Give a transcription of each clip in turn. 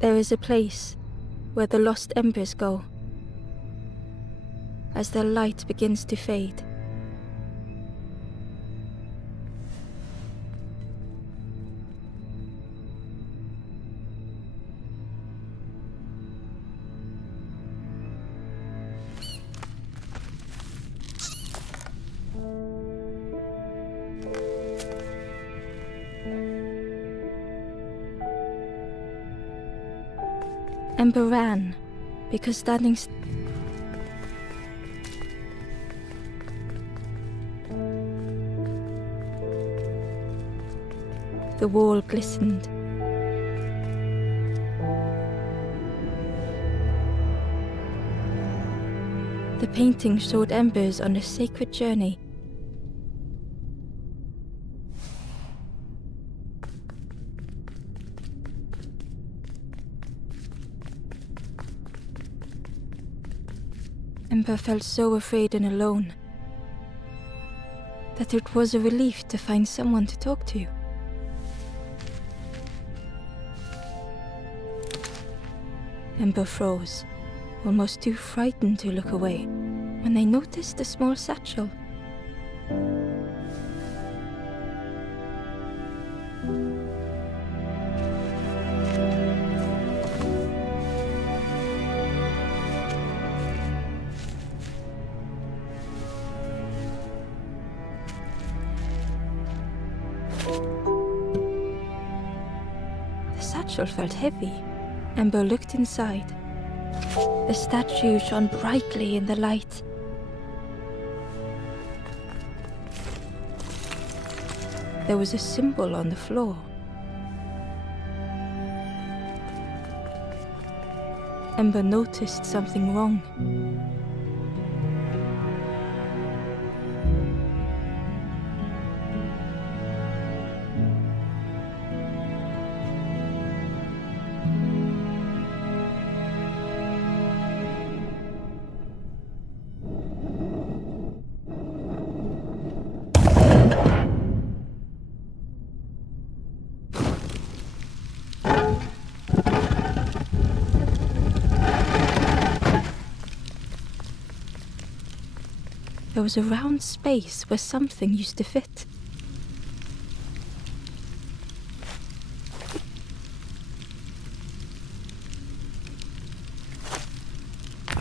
There is a place where the lost embers go as their light begins to fade. Ember ran because standing the wall glistened. The painting showed embers on a sacred journey. Ember felt so afraid and alone that it was a relief to find someone to talk to. Ember froze, almost too frightened to look away, when they noticed a small satchel. The satchel felt heavy. Ember looked inside. The statue shone brightly in the light. There was a symbol on the floor. Ember noticed something wrong. There was a round space where something used to fit.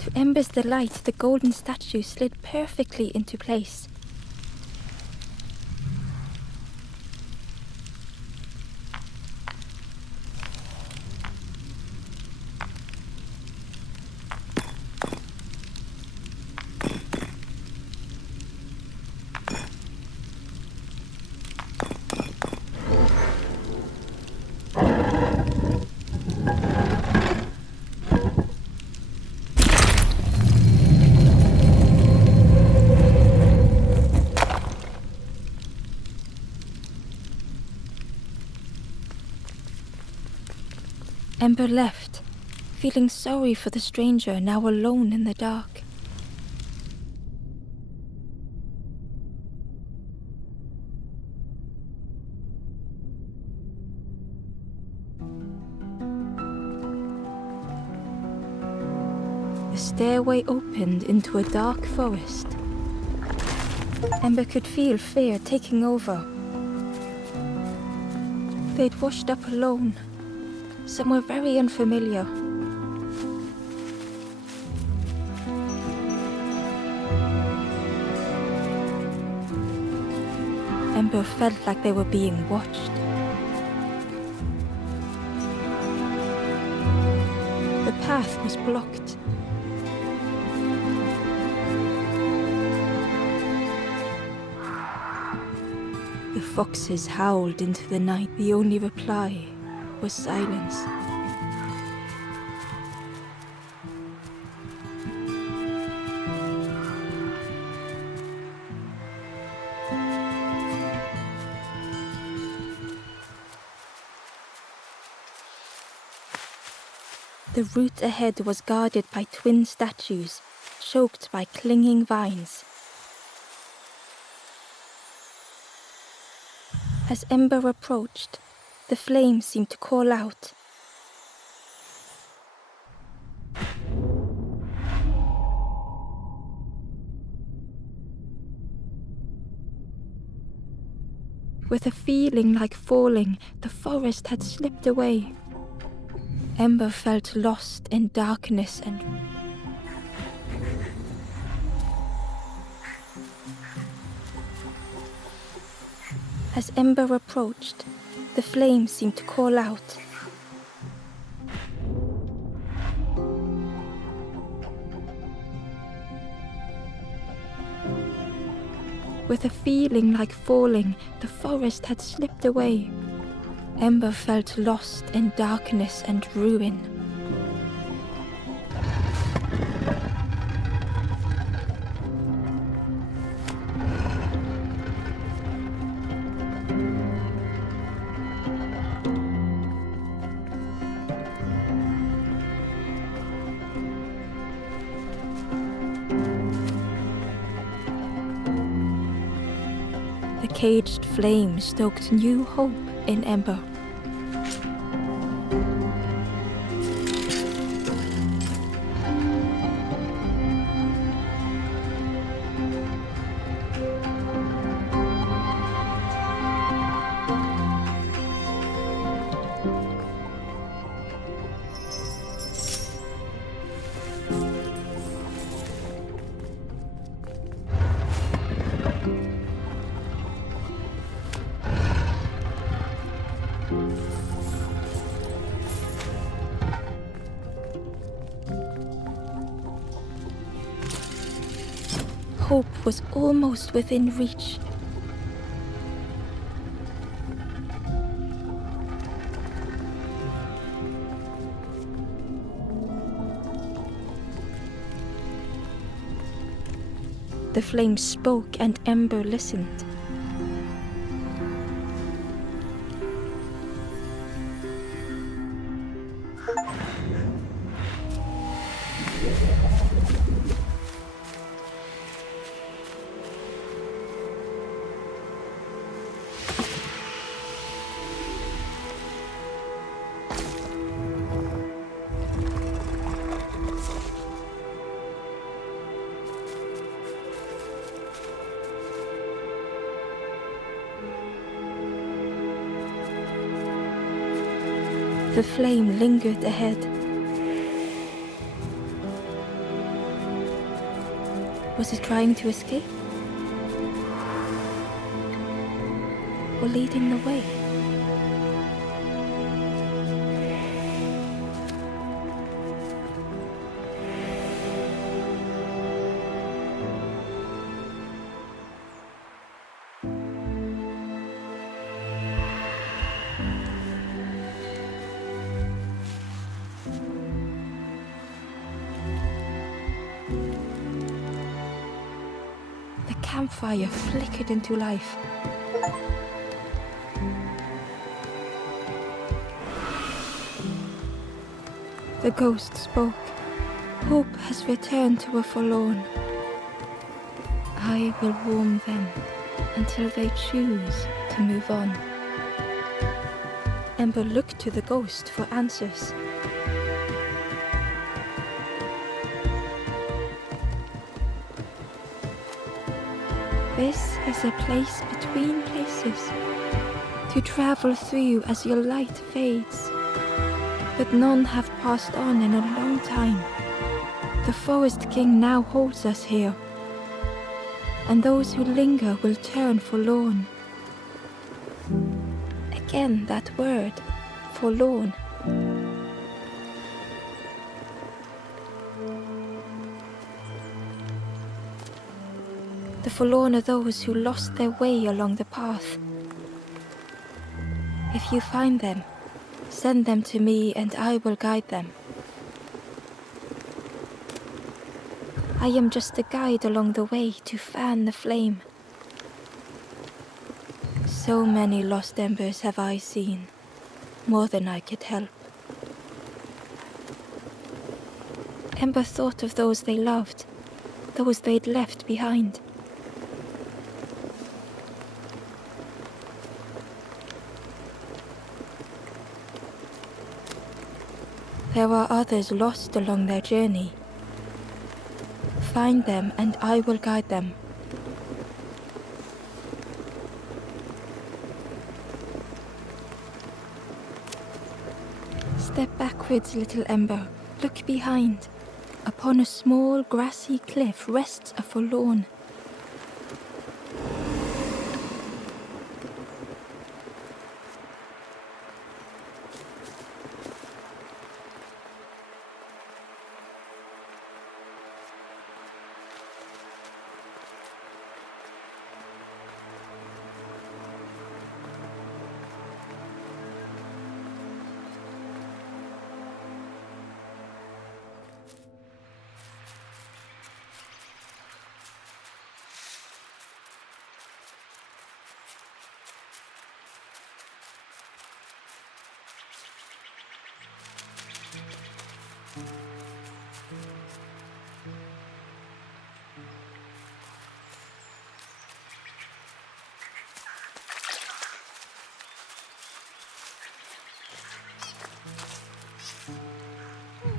To Ember's delight, the golden statue slid perfectly into place. Ember left, feeling sorry for the stranger now alone in the dark. The stairway opened into a dark forest. Ember could feel fear taking over. They'd washed up alone, somewhere very unfamiliar. Ember felt like they were being watched. The path was blocked. The foxes howled into the night. The only reply was silence. The route ahead was guarded by twin statues, choked by clinging vines. As Ember approached, the flames seemed to call out. With a feeling like falling, the forest had slipped away. Ember felt lost in darkness and as Ember approached, the flame seemed to call out. With a feeling like falling, the forest had slipped away. Ember felt lost in darkness and ruin. The caged flame stoked new hope in Ember. Hope was almost within reach. The flame spoke and Ember listened. The flame lingered ahead. Was it trying to escape? Or leading the way? The campfire flickered into life. The ghost spoke. Hope has returned to a forlorn. I will warm them until they choose to move on. Ember looked to the ghost for answers. This is a place between places to travel through as your light fades. But none have passed on in a long time. The Forest King now holds us here, and those who linger will turn forlorn. Again that word, forlorn. The forlorn are those who lost their way along the path. If you find them, send them to me and I will guide them. I am just a guide along the way to fan the flame. So many lost embers have I seen, more than I could help. Ember thought of those they loved, those they'd left behind. There are others lost along their journey. Find them and I will guide them. Step backwards, little Ember. Look behind. Upon a small grassy cliff rests a forlorn.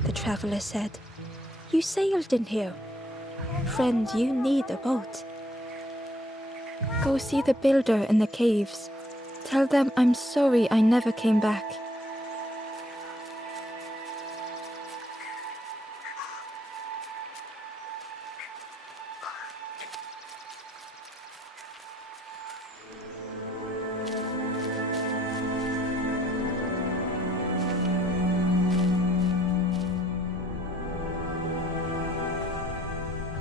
The traveler said, "You sailed in here. Friend, you need a boat. Go see the builder in the caves. Tell them I'm sorry I never came back."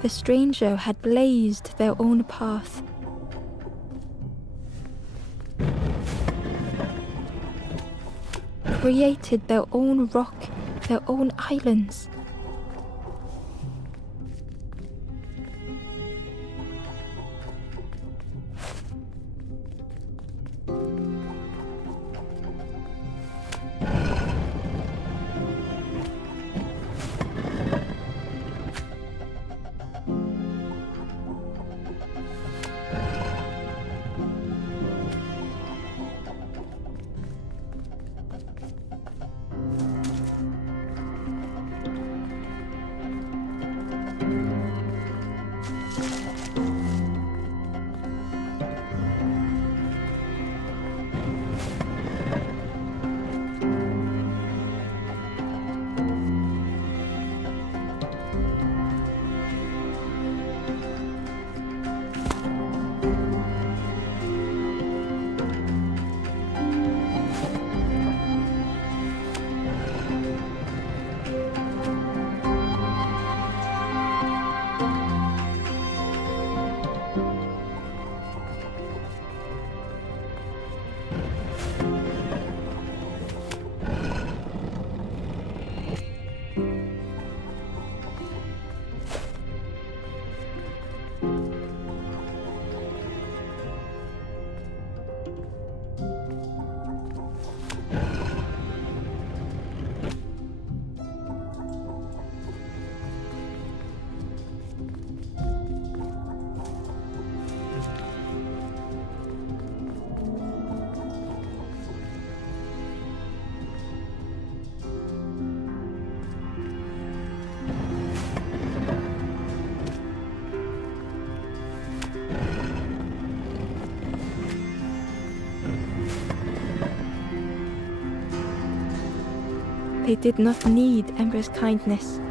The stranger had blazed their own path. Created their own rock, their own islands. They did not need Ember's kindness.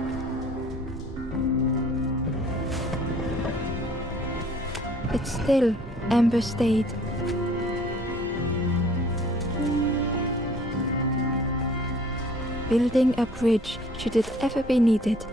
But still, Ember stayed. Building a bridge should it ever be needed.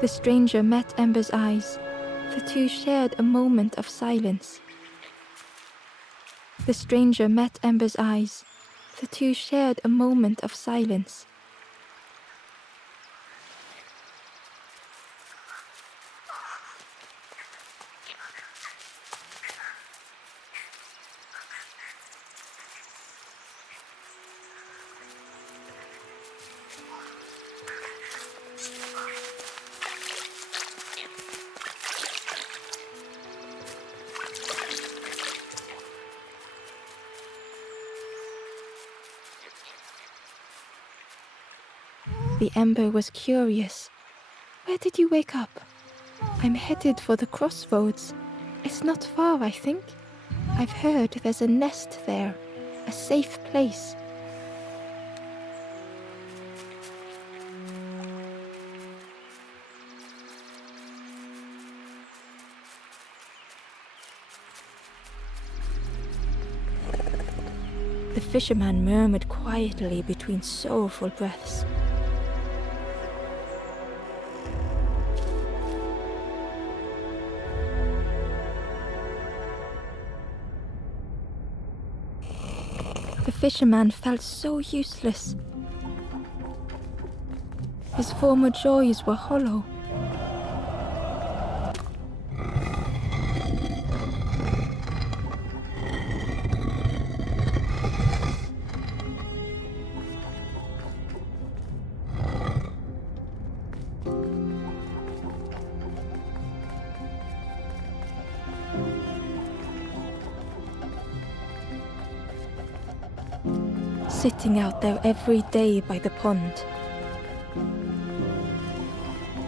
The stranger met Ember's eyes. The two shared a moment of silence. The stranger met Ember's eyes. The two shared a moment of silence. The Ember was curious. Where did you wake up? I'm headed for the crossroads. It's not far, I think. I've heard there's a nest there, a safe place. The fisherman murmured quietly between sorrowful breaths. The fisherman felt so useless. His former joys were hollow. Sitting out there every day by the pond.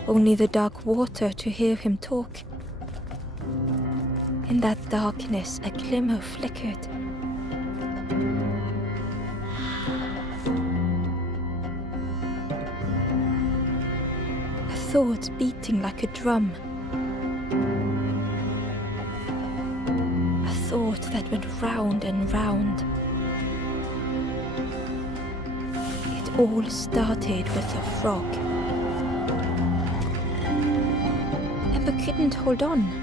Only the dark water to hear him talk. In that darkness, a glimmer flickered. A thought beating like a drum. A thought that went round and round. All started with a frog. Ember couldn't hold on.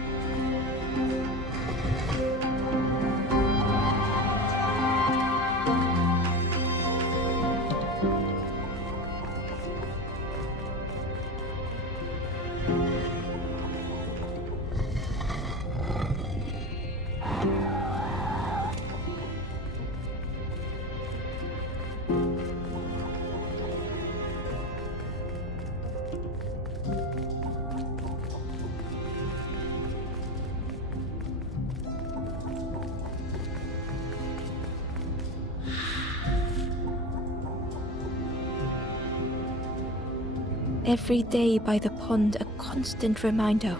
Every day by the pond, a constant reminder.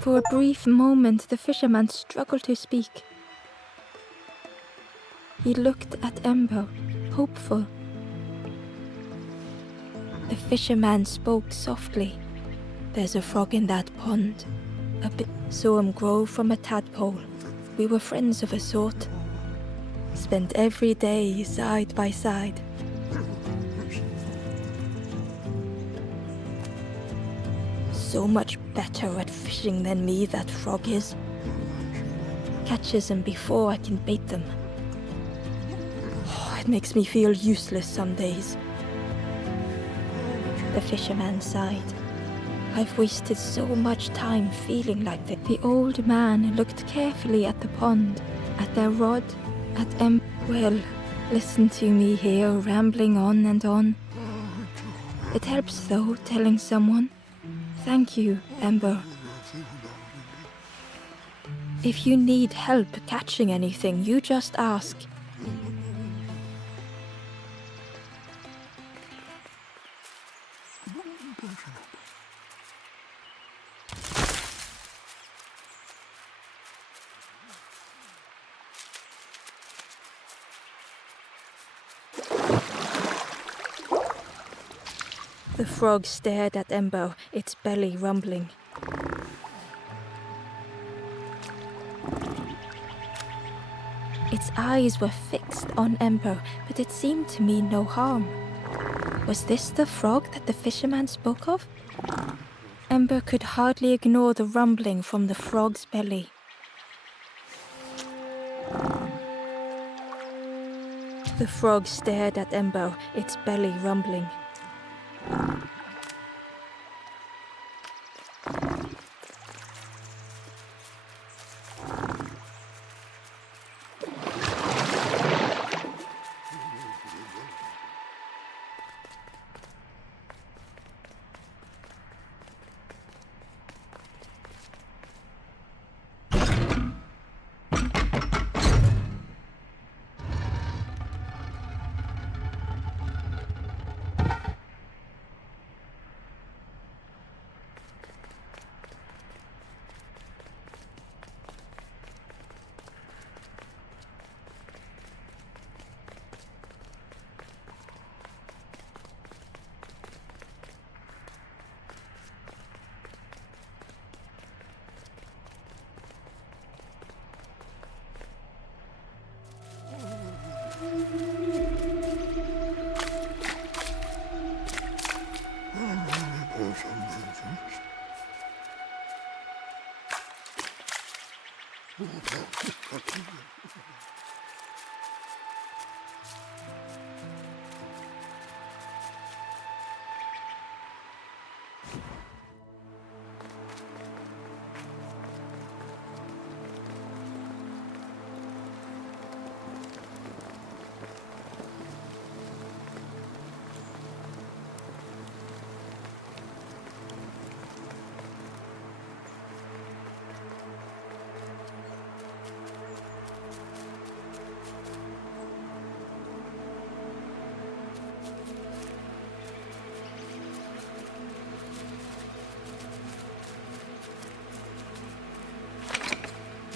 For a brief moment, the fisherman struggled to speak. He looked at Ember, hopeful. The fisherman spoke softly. There's a frog in that pond. A bit. Saw him grow from a tadpole. We were friends of a sort. Spent every day side by side. So much better at fishing than me, that frog is. Catches them before I can bait them. Oh, it makes me feel useless some days. The fisherman sighed. I've wasted so much time feeling like that. The old man looked carefully at the pond, at their rod, at Ember. Well, listen to me here, rambling on and on. It helps though, telling someone. Thank you, Ember. If you need help catching anything, you just ask. The frog stared at Ember, its belly rumbling. Its eyes were fixed on Ember, but it seemed to mean no harm. Was this the frog that the fisherman spoke of? Ember could hardly ignore the rumbling from the frog's belly. The frog stared at Ember, its belly rumbling.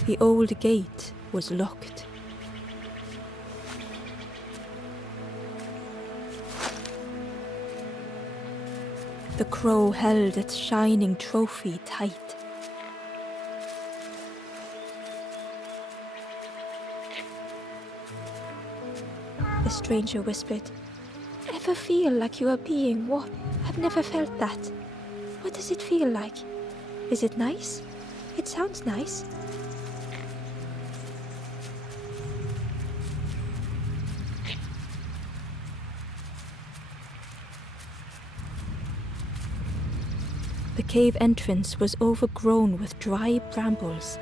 The old gate was locked. The crow held its shining trophy tight. The stranger whispered, "Ever feel like you are being what? I've never felt that. What does it feel like? Is it nice? It sounds nice." The cave entrance was overgrown with dry brambles.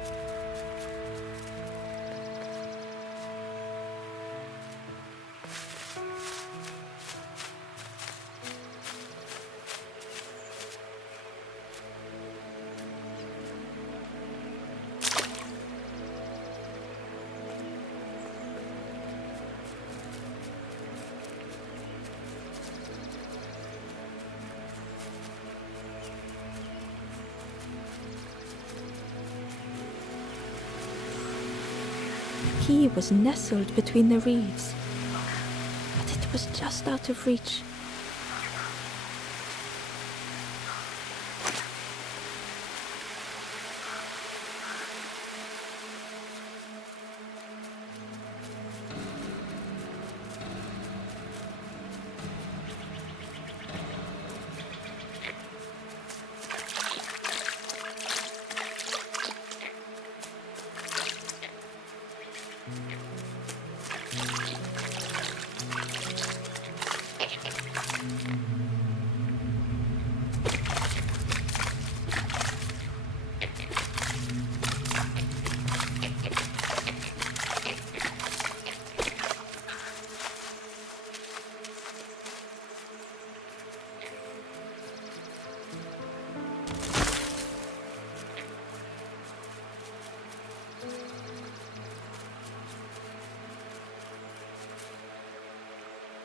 The key was nestled between the reeds, but it was just out of reach.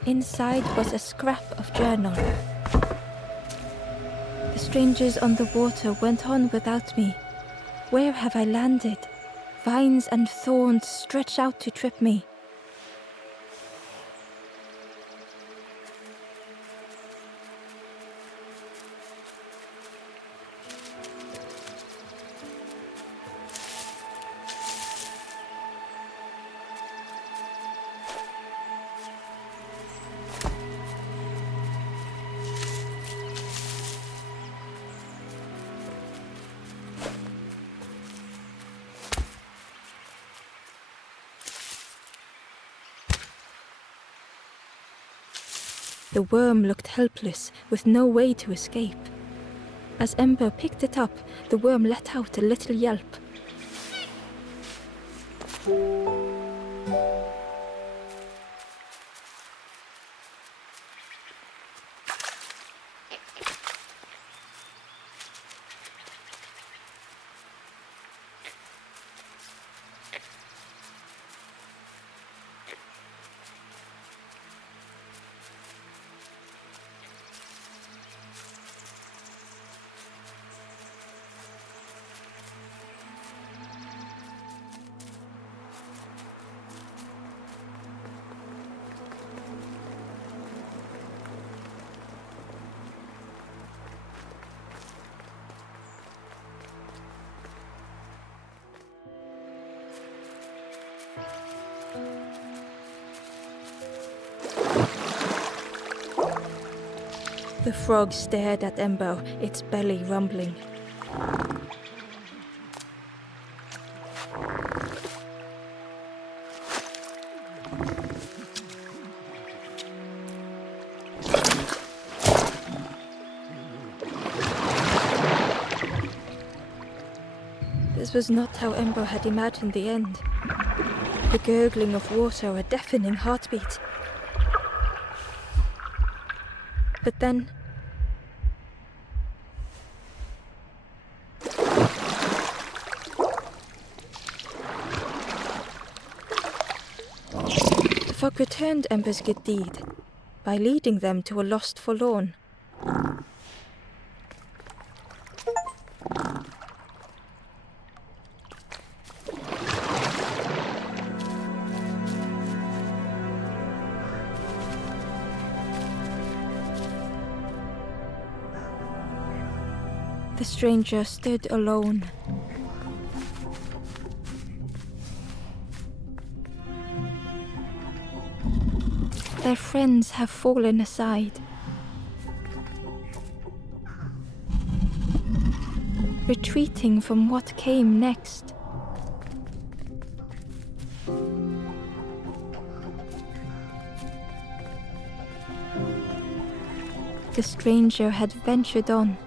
Inside was a scrap of journal. The strangers on the water went on without me. Where have I landed? Vines and thorns stretch out to trip me. The worm looked helpless, with no way to escape. As Ember picked it up, the worm let out a little yelp. The frog stared at Ember, its belly rumbling. This was not how Ember had imagined the end. The gurgling of water, a deafening heartbeat. But then... the frog returned Ember's good deed by leading them to a lost forlorn. The stranger stood alone. Their friends have fallen aside. Retreating from what came next. The stranger had ventured on.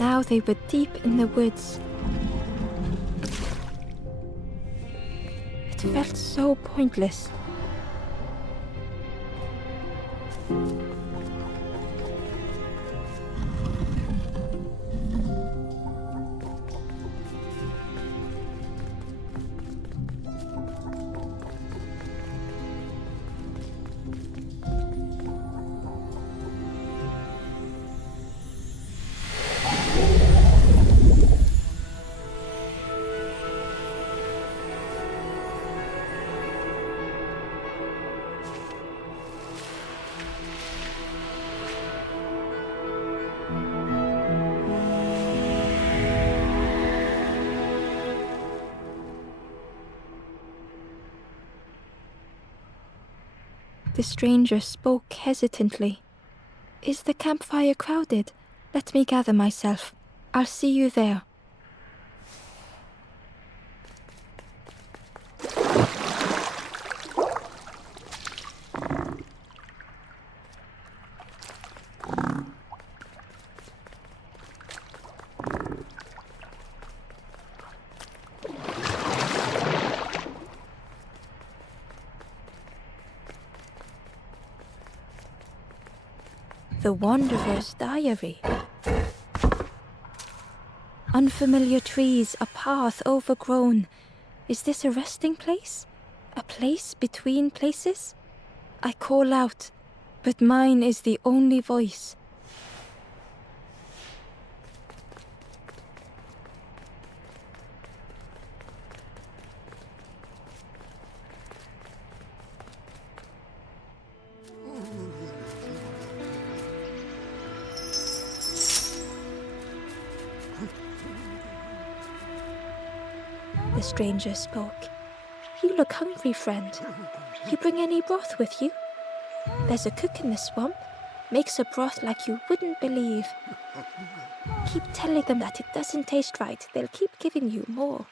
Now they were deep in the woods. It felt so pointless. The stranger spoke hesitantly. "Is the campfire crowded? Let me gather myself. I'll see you there." The Wanderer's Diary. Unfamiliar trees, a path overgrown, Is this a resting place? A place between places? I call out, but mine is the only voice. The stranger spoke. You look hungry, friend. You bring any broth with you? There's a cook in the swamp. Makes a broth like you wouldn't believe. Keep telling them that it doesn't taste right. They'll keep giving you more.